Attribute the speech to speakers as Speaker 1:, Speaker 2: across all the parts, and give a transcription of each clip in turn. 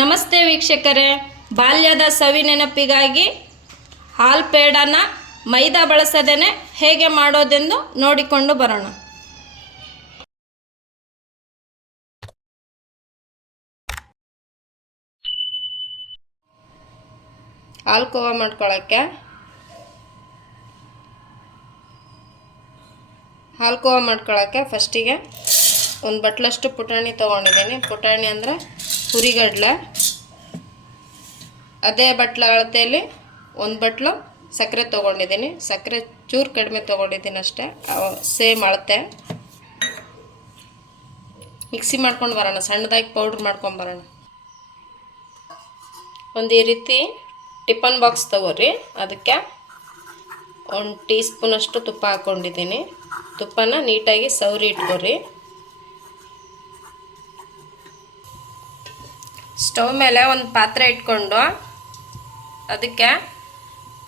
Speaker 1: ನಮಸ್ತೆ ವೀಕ್ಷಕರೇ. ಬಾಲ್ಯದ ಸವಿ ನೆನಪಿಗಾಗಿ ಹಾಲ್ ಪೇಡನ ಮೈದಾ ಬಳಸದೇನೆ ಹೇಗೆ ಮಾಡೋದೆಂದು ನೋಡಿಕೊಂಡು ಬರೋಣ. ಹಾಲು ಕೋವ ಮಾಡ್ಕೊಳ್ಳೋಕ್ಕೆ ಹಾಲು ಮಾಡ್ಕೊಳ್ಳೋಕ್ಕೆ ಫಸ್ಟಿಗೆ ಒಂದು ಬಟ್ಲಷ್ಟು ಪುಟಾಣಿ ತೊಗೊಂಡಿದ್ದೀನಿ. ಪುಟಾಣಿ ಅಂದರೆ ಹುರಿಗಡಲೆ, ಅದೇ ಬಟ್ಲ ಅಳತೆಯಲ್ಲಿ ಒಂದು ಬಟ್ಲು ಸಕ್ಕರೆ ತೊಗೊಂಡಿದ್ದೀನಿ. ಸಕ್ಕರೆ ಚೂರು ಕಡಿಮೆ ತೊಗೊಂಡಿದ್ದೀನಿ ಅಷ್ಟೇ. ಸೇಮ್ ಅಳತೆ. ಮಿಕ್ಸಿ ಮಾಡ್ಕೊಂಡು ಬರೋಣ, ಸಣ್ಣದಾಗಿ ಪೌಡ್ರ್ ಮಾಡ್ಕೊಂಡು ಬರೋಣ. ಒಂದು ಈ ರೀತಿ ಟಿಫನ್ ಬಾಕ್ಸ್ ತಗೋರಿ. ಅದಕ್ಕೆ ಒಂದು ಟೀ ಸ್ಪೂನಷ್ಟು ತುಪ್ಪ ಹಾಕ್ಕೊಂಡಿದ್ದೀನಿ ತುಪ್ಪನ ನೀಟಾಗಿ ಸೌರಿ ಇಟ್ಕೊರಿ. ಸ್ಟವ್ ಮೇಲೆ ಒಂದು ಪಾತ್ರೆ ಇಟ್ಕೊಂಡು ಅದಕ್ಕೆ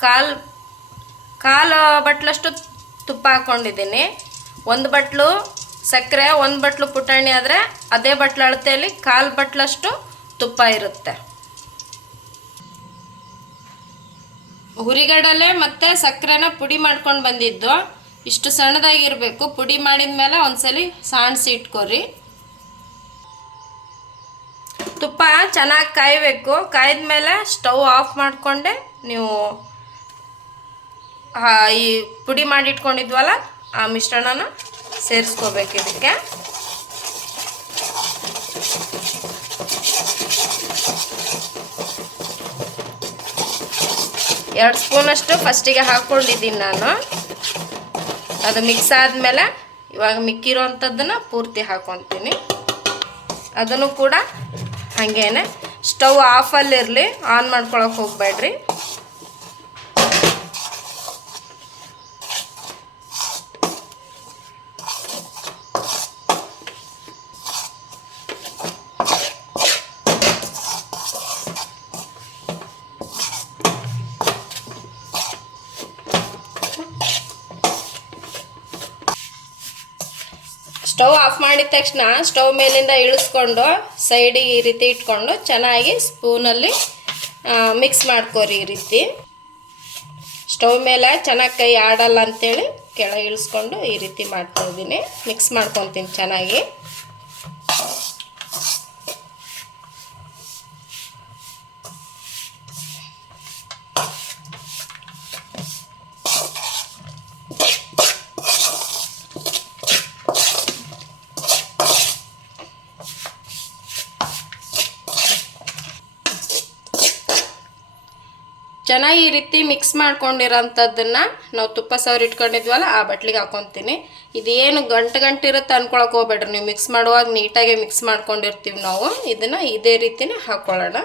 Speaker 1: ಕಾಲು ಕಾಲು ಬಟ್ಲಷ್ಟು ತುಪ್ಪ ಹಾಕ್ಕೊಂಡಿದ್ದೀನಿ ಒಂದು ಬಟ್ಲು ಸಕ್ಕರೆ, ಒಂದು ಬಟ್ಲು ಪುಟಾಣಿ ಆದರೆ ಅದೇ ಬಟ್ಲು ಅಳತೆಯಲ್ಲಿ ಕಾಲು ಬಟ್ಲಷ್ಟು ತುಪ್ಪ ಇರುತ್ತೆ. ಹುರಿಗಡಲೆ ಮತ್ತು ಸಕ್ಕರೆನ ಪುಡಿ ಮಾಡ್ಕೊಂಡು ಬಂದಿದ್ದು. ಇಷ್ಟು ಸಣ್ಣದಾಗಿರಬೇಕು. ಪುಡಿ ಮಾಡಿದ ಮೇಲೆ ಒಂದ್ಸಲಿ ಸಾಣಿಸಿ ಇಟ್ಕೊರಿ. ತುಪ್ಪ ಚೆನ್ನಾಗಿ ಕಾಯಬೇಕು. ಕಾಯ್ದ ಮೇಲೆ ಸ್ಟವ್ ಆಫ್ ಮಾಡಿಕೊಂಡೆ ನೀವು ಈ ಪುಡಿ ಮಾಡಿಟ್ಕೊಂಡಿದ್ವಲ್ಲ, ಆ ಮಿಶ್ರಣನ ಸೇರಿಸ್ಕೋಬೇಕು ಇದಕ್ಕೆ. ಎರಡು ಸ್ಪೂನಷ್ಟು ಫಸ್ಟಿಗೆ ಹಾಕ್ಕೊಂಡಿದ್ದೀನಿ ನಾನು. ಅದು ಮಿಕ್ಸ್ ಆದಮೇಲೆ ಇವಾಗ ಮಿಕ್ಕಿರೋ ಅಂಥದ್ದನ್ನು ಪೂರ್ತಿ ಹಾಕ್ಕೊತೀನಿ ಅದನ್ನು ಕೂಡ ಹಾಗೇನೆ. ಸ್ಟವ್ ಆಫಲ್ಲಿರಲಿ ಆನ್ ಮಾಡ್ಕೊಳಕ್ಕೆ ಹೋಗಬೇಡ್ರಿ. ಸ್ಟವ್ ಆಫ್ ಮಾಡಿದ ತಕ್ಷಣ ಸ್ಟವ್ ಮೇಲಿಂದ ಇಳಿಸ್ಕೊಂಡು ಸೈಡಿಗೆ ಈ ರೀತಿ ಇಟ್ಕೊಂಡು ಚೆನ್ನಾಗಿ ಸ್ಪೂನಲ್ಲಿ ಮಿಕ್ಸ್ ಮಾಡ್ಕೋರಿ ಈ ರೀತಿ. ಸ್ಟವ್ ಮೇಲೆ ಚೆನ್ನಾಗಿ ಕೈ ಆಡಲ್ಲ ಅಂತೇಳಿ ಕೆಳಗೆ ಇಳಿಸ್ಕೊಂಡು ಈ ರೀತಿ ಮಾಡ್ತಾಯಿದ್ದೀನಿ ಮಿಕ್ಸ್ ಮಾಡ್ಕೊತೀನಿ ಚೆನ್ನಾಗಿ. ಚೆನ್ನಾಗಿ ಈ ರೀತಿ ಮಿಕ್ಸ್ ಮಾಡ್ಕೊಂಡಿರೋಂಥದ್ದನ್ನು ನಾವು ತುಪ್ಪ ಸವರಿ ಇಟ್ಕೊಂಡಿದ್ವಲ್ಲ, ಆ ಬಟ್ಲಿಗೆ ಹಾಕೊತೀನಿ. ಇದೇನು ಗಂಟು ಗಂಟು ಇರುತ್ತೆ ಹೋಗ್ಬೇಡ್ರಿ. ನೀವು ಮಿಕ್ಸ್ ಮಾಡುವಾಗ ನೀಟಾಗಿ ಮಿಕ್ಸ್ ಮಾಡ್ಕೊಂಡಿರ್ತೀವಿ ನಾವು. ಇದನ್ನು ಇದೇ ರೀತಿನೇ ಹಾಕ್ಕೊಳ್ಳೋಣ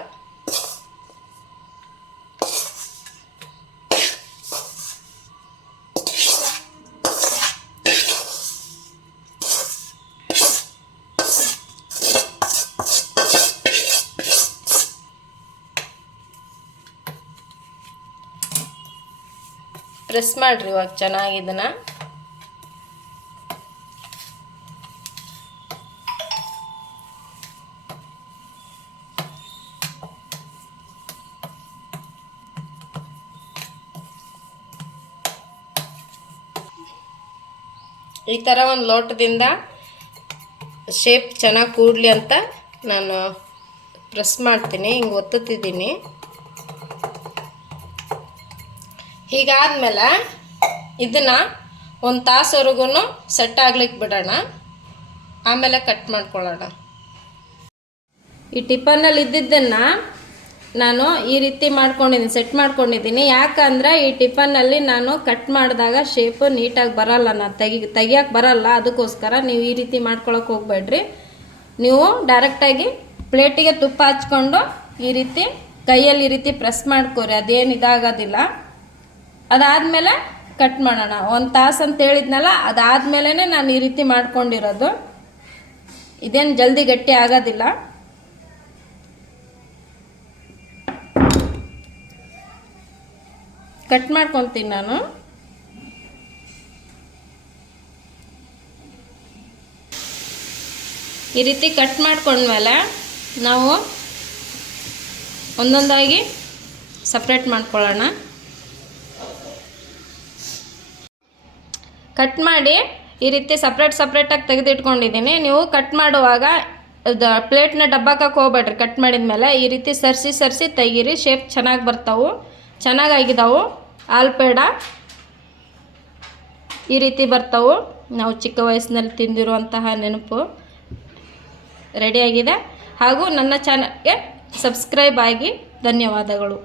Speaker 1: ಪ್ರೆಸ್ ಮಾಡಿರಿ ಇವಾಗ ಚೆನ್ನಾಗಿ ಈ ಥರ ಒಂದು ಲೋಟದಿಂದ ಶೇಪ್ ಚೆನ್ನಾಗಿ ಕೂಡಲಿ ಅಂತ ನಾನು ಪ್ರೆಸ್ ಮಾಡ್ತೀನಿ, ಹಿಂಗೆ ಒತ್ತುತ್ತಿದ್ದೀನಿ. ಹೀಗಾದ್ಮೇಲೆ ಇದನ್ನು ಒಂದು ತಾಸವರೆಗೂ ಸೆಟ್ ಆಗ್ಲಿಕ್ಕೆ ಬಿಡೋಣ. ಆಮೇಲೆ ಕಟ್ ಮಾಡ್ಕೊಳ್ಳೋಣ. ಈ ಟಿಫನ್ನಲ್ಲಿ ಇದ್ದಿದ್ದನ್ನು ನಾನು ಈ ರೀತಿ ಮಾಡ್ಕೊಂಡಿದ್ದೀನಿ ಸೆಟ್ ಮಾಡ್ಕೊಂಡಿದ್ದೀನಿ. ಯಾಕಂದರೆ ಈ ಟಿಫನ್ನಲ್ಲಿ ನಾನು ಕಟ್ ಮಾಡಿದಾಗ ಶೇಪು ನೀಟಾಗಿ ಬರಲ್ಲ ನಾನು ತೆಗಿ, ತೆಗಿಯೋಕೆ ಬರಲ್ಲ. ಅದಕ್ಕೋಸ್ಕರ ನೀವು ಈ ರೀತಿ ಮಾಡ್ಕೊಳಕ್ಕೆ ಹೋಗ್ಬೇಡ್ರಿ. ನೀವು ಡೈರೆಕ್ಟಾಗಿ ಪ್ಲೇಟಿಗೆ ತುಪ್ಪ ಹಚ್ಕೊಂಡು ಈ ರೀತಿ ಕೈಯಲ್ಲಿ ಈ ರೀತಿ ಪ್ರೆಸ್ ಮಾಡ್ಕೊರಿ. ಅದೇನು ಇದಾಗೋದಿಲ್ಲ. ಅದಾದಮೇಲೆ ಕಟ್ ಮಾಡೋಣ. ಒಂದು ತಾಸು ಅಂತ ಹೇಳಿದ್ನಲ್ಲ ಅದಾದಮೇಲೆ ನಾನು ಈ ರೀತಿ ಮಾಡ್ಕೊಂಡಿರೋದು. ಇದೇನು ಜಲ್ದಿ ಗಟ್ಟಿ ಆಗೋದಿಲ್ಲ. ಕಟ್ ಮಾಡ್ಕೊತೀನಿ ನಾನು. ಈ ರೀತಿ ಕಟ್ ಮಾಡ್ಕೊಂಡ್ಮೇಲೆ ನಾವು ಒಂದೊಂದಾಗಿ ಸಪ್ರೇಟ್ ಮಾಡ್ಕೊಳ್ಳೋಣ. ಕಟ್ ಮಾಡಿ ಈ ರೀತಿ ಸಪ್ರೇಟ್ ಸಪ್ರೇಟಾಗಿ ತೆಗೆದಿಟ್ಕೊಂಡಿದ್ದೀನಿ. ನೀವು ಕಟ್ ಮಾಡುವಾಗ ಪ್ಲೇಟ್ನ ಡಬ್ಬಕ್ಕೆ ಹೋಗ್ಬೇಡ್ರಿ. ಕಟ್ ಮಾಡಿದ ಮೇಲೆ ಈ ರೀತಿ ಸರಿಸಿ ಸರಿಸಿ ತೆಗೀರಿ. ಶೇಪ್ ಚೆನ್ನಾಗಿ ಬರ್ತಾವೆ. ಚೆನ್ನಾಗಾಗಿದ್ದಾವೆ ಆಲ್ಪೇಡ ಈ ರೀತಿ ಬರ್ತಾವೆ. ನಾವು ಚಿಕ್ಕ ವಯಸ್ಸಿನಲ್ಲಿ ತಿಂದಿರುವಂತಹ ನೆನಪು ರೆಡಿಯಾಗಿದೆ ಹಾಗೂ ನನ್ನ ಚಾನಲ್ಗೆ ಸಬ್ಸ್ಕ್ರೈಬ್ ಆಗಿ ಧನ್ಯವಾದಗಳು.